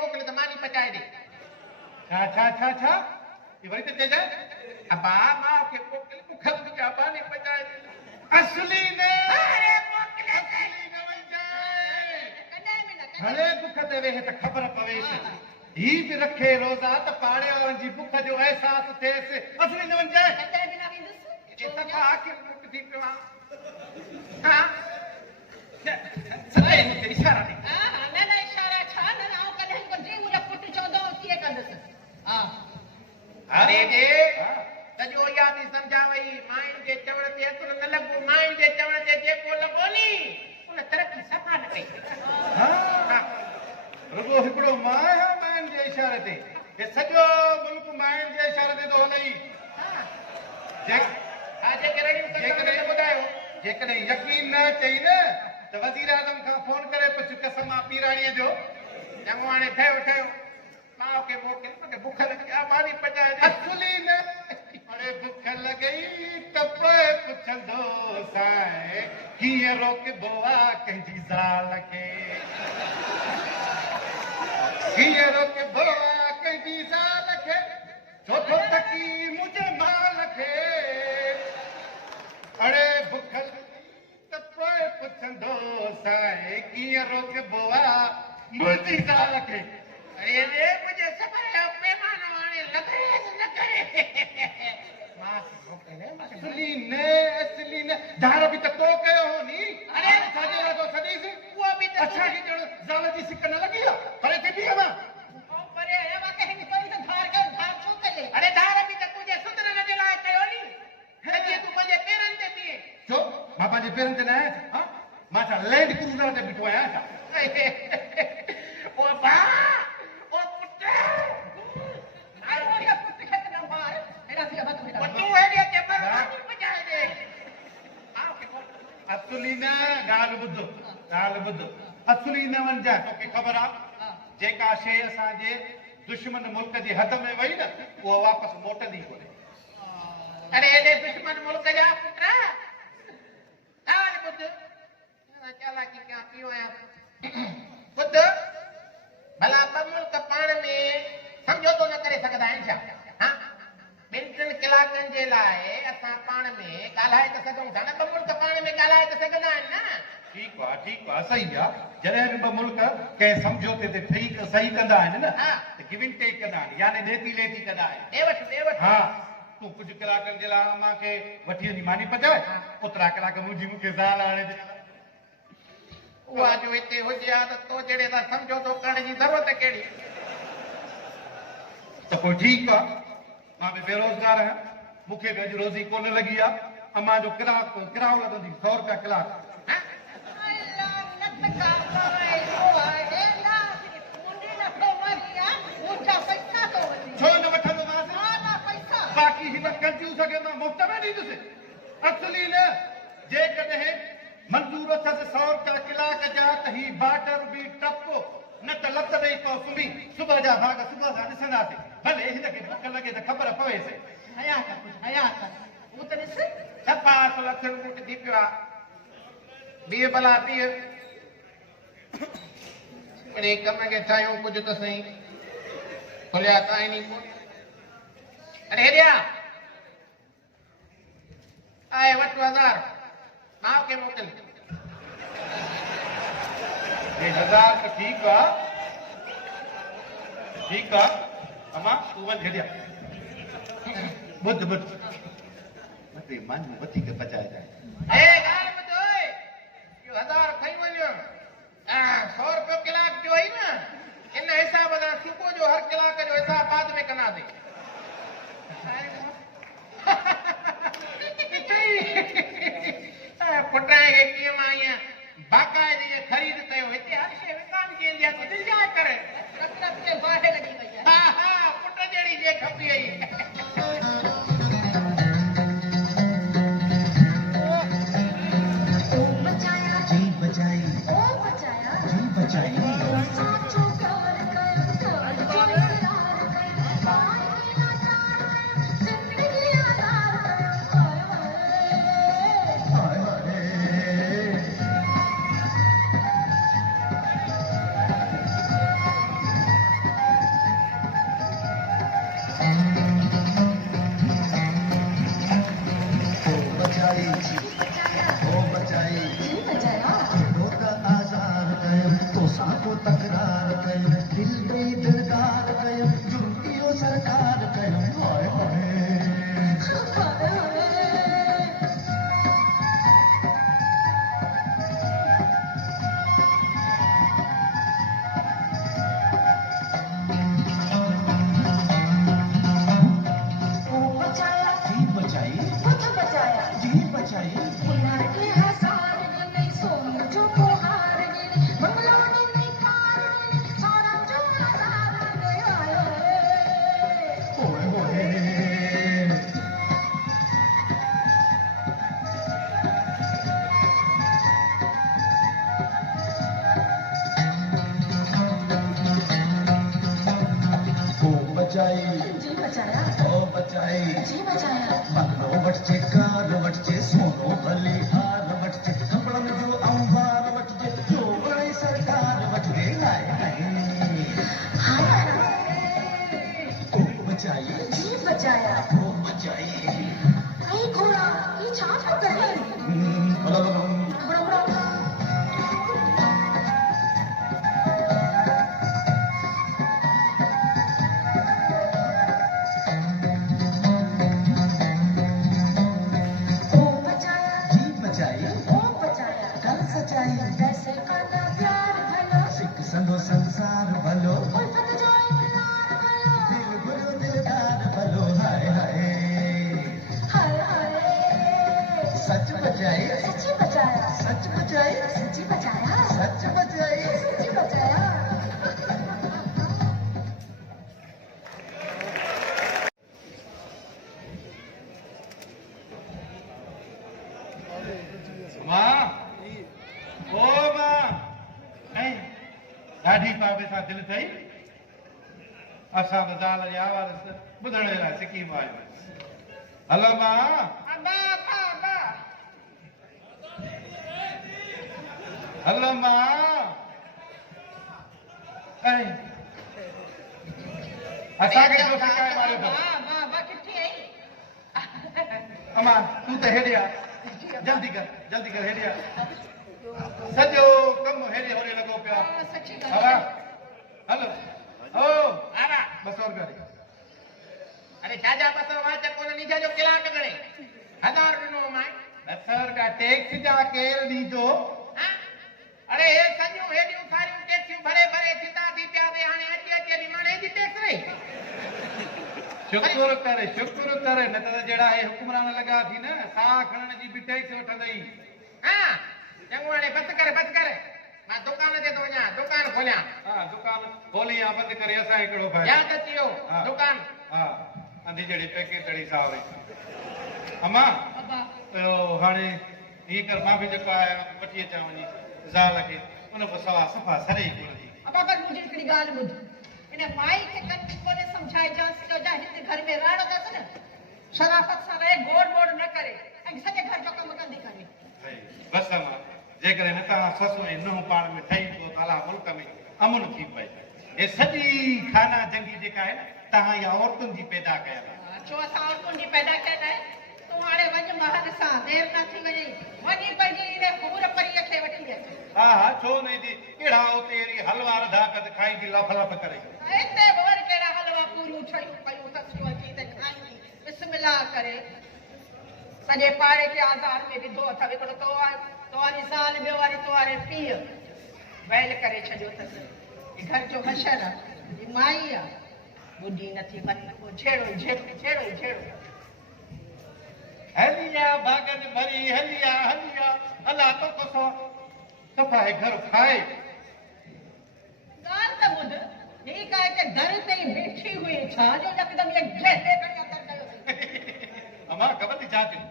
मोकिल त मानी पचाए ॾे छा ये वरी त चइजाए अबा मां खे मोकिल बुख जा पानी पचाए ॾे असली ने अरे मोकिल असली न वञजाए कॾहिं बि न भले बुख ते वेहे त ख़बर पवेसि ही बि रखे रोज़ा त पाड़े वारनि जी बुख जो अहसास थिएसि असली न वञजाए कॾहिं बि न वेंदुसि ये सफ़ा आखिर मुक्त थी पियो आहे हा सदाई मूंखे इशारा ॾे हा न इशारा छा न आउं कॾहिं को जी मुंहिंजो पुटु चवंदो कीअं कंदुसि हा अरे ॾे सॼो इहा थी सम्झा वई माइन जे चवण ते असुर न लॻो माइन जे चवण ते जेको लॻो नी उन तरक़ी सफ़ा न कई हा रुगो हिकिड़ो माइन जे इशारे ते हे सॼो मुल्क माइन जे इशारे ते थो हलई जेकॾहिं ॿुधायो जेकॾहिं यकीन न चई न त वज़ीर आज़म खां फोन करे पुछ कसम आहे पीराणीअ जो चङो हाणे ठहियो माउ खे मोकिल मूंखे बुख लॻी आहे पानी पचाए ॾे असली न अरे बुख लॻई त पोइ पुछंदो साए कीअं रोकबो आहे कंहिंजी ज़ाल खे कीअं रोकबो आहे कंहिंजी ज़ाल खे छो थो तकी मुंहिंजे माल खे अरे बुख त पोइ पुछंदो साए कीअं रोकबो आहे मुंहिंजी ज़ाल खे अरे रे मुझे सबर है मेहमान आने लगे न करे मां मोकिल असली न धार बि त तो कयो हो नी अरे छाजे लॻो सदीस वो भी तो अच्छा की ॼण ज़ाल जी सिक न लॻी आहे पर थी बि मां परे है वा कहीं कोई तो धार छो करे अरे धार भी तो तुझे सुधर न जे लाए कयो नी है जे तू मुझे पेरन ते बीए छो मां पंहिंजे पेरनि ते न आहियां छा हा मां छा लैंड क्रूज़र ते बीठो आहियां छा ओ बा ओ पुत्र अरे पुत्र खे न मार एना से मत बेटा तू है ये के पर पानी पचाए दे आओ के असली न ॻाल्हि ॿुध असली न वञजाए तोखे ख़बर आहे जेका शइ असांजे दुश्मन मुल्क जे हद में वई न उहा वापसि मोटंदी कोन्हे अरे एॾे दुश्मन मुल्क जा पुट ॻाल्हि ॿुध चालाकी कयां पियो आहियां ॿुध भला ॿ मुल्क पाण में समझौतो न करे सघंदा आहिनि छा हा ॿिनि टिनि कलाकनि जे लाइ असां पाण में ॻाल्हाए त सघूं था न ॿ मुल्क पाण में ॻाल्हाए त सघंदा आहिनि न ठीकु आहे सही आहे जॾहिं बि ॿ मुल्क कंहिं समझौते ते सही कंदा आहिनि न त गिव एंड टेक कंदा आहिनि यानी ॾेती लेती कंदा आहिनि ॾे वठि हा तूं कुझु कलाकनि जे लाइ मां खे वठी वञी मानी पचाए ओतिरा कलाक मुंहिंजी मूंखे ज़ाल आणे ॾे उहा जो हिते हुजे हा त तो जहिड़े सां समझौतो करण जी ज़रूरत कहिड़ी त पोइ ठीकु आहे मां बि बेरोज़गार आहियां मूंखे बि अॼु रोज़ी कोन लॻी आहे अमां जो किरायो लॻंदी 100 रुपया कलाक छो न वठंदोमांसि बाक़ी हिन कंजूस खे मां मुफ़्त में ॾींदुसि असली न जेकॾहिं मंज़ूर अथसि 100 रुपया कलाक जा त ही बाटर बि टप न त लत ॾेई पओ सुम्ही सुबुह जा भाग सुबुह सां ॾिसंदासीं भले हिनखे बुख लॻे त ख़बर पवेसि हया कर हू त ॾिस छपा लख ऊट थी पियो आहे बीह भला बीह अड़े कम खे ठाहियूं कुझु त सही खुलिया त आहिनि ई कोन अरे हेॾिया आए वठ 1000 माउ खे मोकिल 1000 त ठीकु आहे अमां तूं वञ हेॾिया ॿुध मथे मन वधीक पचाइजांइ ए ॻाल्हि ॿुध ओए इहो 1000 खई वञो 100 रुपयो कलाक जो आई न इन हिसाब सां सुबुह जो हर कलाक जो हिसाब बाद में कंदासीं पुट खे कीअं मां ईअं बाक़ाइदे ख़रीद कयो हिते हर शइ विकामजी वेंदी आहे दिलि जाए करे हा पुट जहिड़ी जे खपी आई साको तकरार कयो दिल पे दिलदार कयो जुर्तियो सरकार कयो हाय हाय जी बचाया ओ बचाई जी बचाया मगरो वटचे कार वटचे सोनो भली हार वटचे कपड़न जो अंबार वटचे जो बड़े सरकार वटके लाए हाय ओ बचाई जी बचाया ओ बचाई कहीं घोड़ा ये छाप हो गए बड़ा बड़ा कैसे करना प्यार भलो सिख संगो संसार भलो उल्फत जो इकरार भलो दिल भलो दिलदार भलो हाय हाय हाय हाय सच बचाई सच्ची बचाया सच बचाई सच्ची बचाया सच बचाई सच्ची बचाया मां ओ मां ऐं ॾाढी पावे सां दिलि अथई असां बि ज़ाल जे आवाज़ ॿुधण जे लाइ सिकीम आहियूं हलो मां अब्बा था अब्बा हलो मां ऐं असांखे छो शिकायत मारियो अथव मां किथे आई अमा तूं त हेॾे आ जल्दी कर हेॾे आ सॼो कमु हेॾे होॾे लॻो पियो आहे सच्ची हवा ॻाल्हि हलो ओ आवा 200 रुपया अरे छाजा बसो वाच कोन नीचा जो किलाक गणे 1000 ॾिनो मां 200 रुपया टैक्स जा केरु ॾींदो हाँ? अरे हे संजू हेॾियूं सारियूं टैक्सियूं भरे भरे चिता थी पिया ते हाणे अची अची मां हेॾी टैक्स रही शुक्र करे न त जहिड़ा हे हुकुमरान लॻा थी न साह खणण जी बि टैक्स वठंदई हाँ चङो हाणे बस कर मां दुकान ते थो वञा दुकान खोलियां हा दुकान खोली या बंदि करे असां हिकिड़ो फ़ाइदो यादि अची वियो हाँ। दुकान हा अंधी जहिड़ी पैकेट तड़ी सावरी अमा इहो हाणे हीअ कर मां बि जेको आहे वठी अचां वञी ज़ाल खे उन पोइ सवा सफ़ा सरे ई कोन थी अब अगर मुझे हिकिड़ी ॻाल्हि ॿुध इन माई खे कॾहिं कोन्हे सम्झाइजांसि कि जा हिते घर में रहणो अथसि न शराफ़त सां रहे गोड़ बोड़ न करे ऐं सॼे घर जो कमु कंदी करे बसि अमा जेकॾहिं न तव्हां ससु ऐं नुंहुं पाण में ठही पोइ ताला मुल्क में अमन थी पए हे सॼी खाना जंगी जेका आहे न तव्हां इहा औरतुनि जी पैदा कयल आहे छो असां औरतुनि जी पैदा कयल आहे तूं हाणे वञ महल सां देरि न थी वञे वञी पंहिंजी इन हूर परीअ खे वठी अच हा छो न ईंदी कहिड़ा उते अहिड़ी हलवा रधा कद खाईंदी लफ लफ करे हिते बि वरी कहिड़ा हलवा पूरियूं ठहियूं पयूं ससियूं अची त खाईंदी बिस्मिल्लाह करे सॼे पाड़े खे आज़ार में विधो अथव हिकिड़ो तोवारी ज़ाल ॿियो वारी तोवारे पीउ वैल करे छॾियो अथसि ही घर जो हशर आहे ही माई आहे ॿुधी नथी वञे छेड़ो छेड़ो हलिया भागन भरी हलिया अला तो कसो सफ़ा है घर खाए ॻाल्हि त ॿुध ही का हिते दर ते ई बीठी हुई छा जो यकदमि ये घेटे खणी अंदरि कयो अमा ख़बर थी छा थियो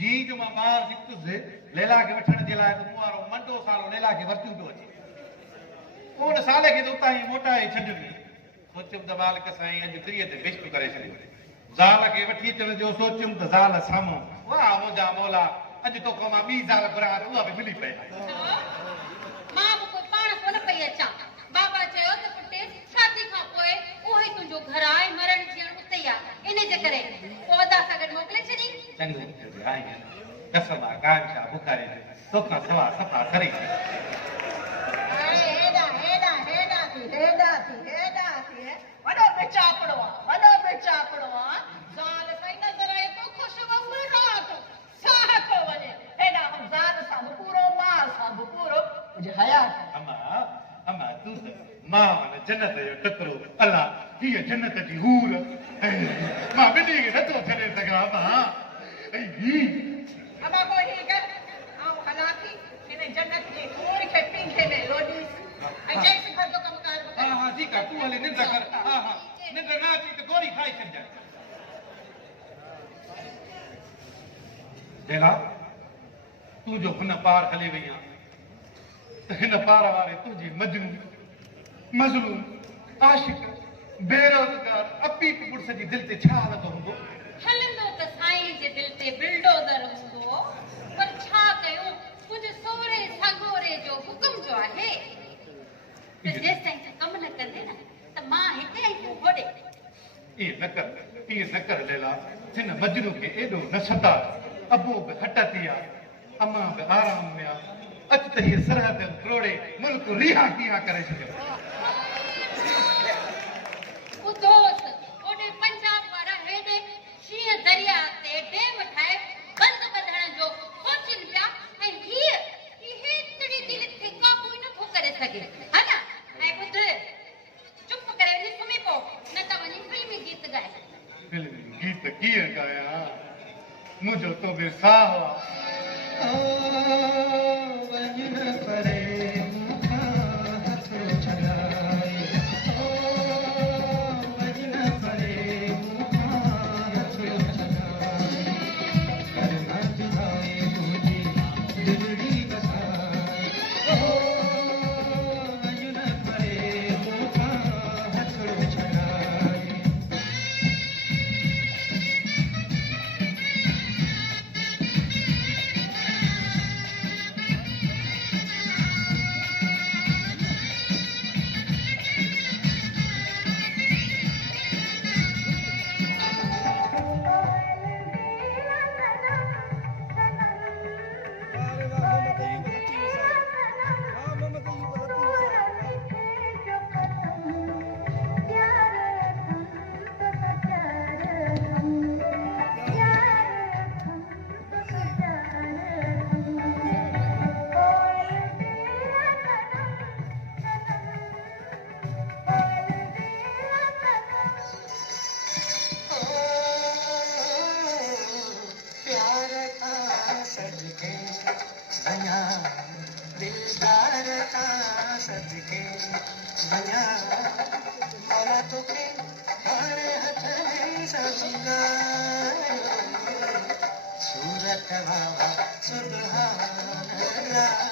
जी जो मां ॿाहिरि निकितुसि लैला खे वठण जे लाइ मूं वारो मंडो सालो लैला खे वरितियूं पियो अचे उन साले खे त उतां ई मोटाए छॾियो सोचियुमि त बालक साईं अॼु 30 ते बिश्क करे छॾियो ज़ाल खे वठी अचण जो सोचियुमि त ज़ाल साम्हूं वाह मुंहिंजा मौला अॼु तोखां मां ॿी ज़ाल घुरां उहा बि मिली पए मां बि को पाण कोन पई अचां बाबा चयो त पुटे शादी खां पोइ उहो ई तुंहिंजो घर आहे मरण जीअण उते ई आहे इन जे करे पोइ अदा सां गॾु मोकिले छॾी चङो आई कसम आहे कायम शाह बुखारी तोखां सवा सफ़ा करे हाणे हेॾा मां माना जन्नत जो टकरो अला हीअ जन्नत जी हूर मां ॿिन्ही खे नथो छॾे सघां मां ऐं हीअ अबा को ही कर आऊं हला थी हिन जन्नत जी हूर खे पींघे में लोॾी ऐं जैसे घर जो कमकार हा हा ठीकु आहे तूं हली निंड कर हा हा निंड न अची त गोरी खाई छॾजांइ बेला तूं जो हुन पार हली वई आहे त हिन पार वारे तुंहिंजी मजनू आशिक बेरोज़गार अपीप पुरुष जी दिलि ते छा लॻो हूंदो हलंदो त साईं जे दिलि ते बिल्डोज़र हूंदो पर छा कयूं कुझु सोरे सगोरे जो हुकुम जो आहे त जेसिताईं तूं कमु न कंदे न त मां हिते ऐं तूं होॾे ईअं न कर लैला हिन मजनू खे एॾो न सतार अबो बि हट थी आहे अम्मा बि आराम में आहे अच त हीअ सरहद त्रोड़े मुल्क रिहा कीहा करे छॾियो ॿुधोसि होॾे पंजाब वारा हेॾे शींहं दरिया ते डेम ठाहे बंदि ॿधण जो सोचनि पिया ऐं हीअ हेतिरी दिलि खे काबू ई नथो करे सघे हा न ऐं ॿुध चुप करे वञी सुम्ही पओ न त वञी फिल्मी गीत ॻाए फिल्मी गीत कीअं ॻायां मुंहिंजो तो बि साह दिलदार का सदके बना मौला तोखे हर हथ में संगार सूरत बाबा सुभान अल्लाह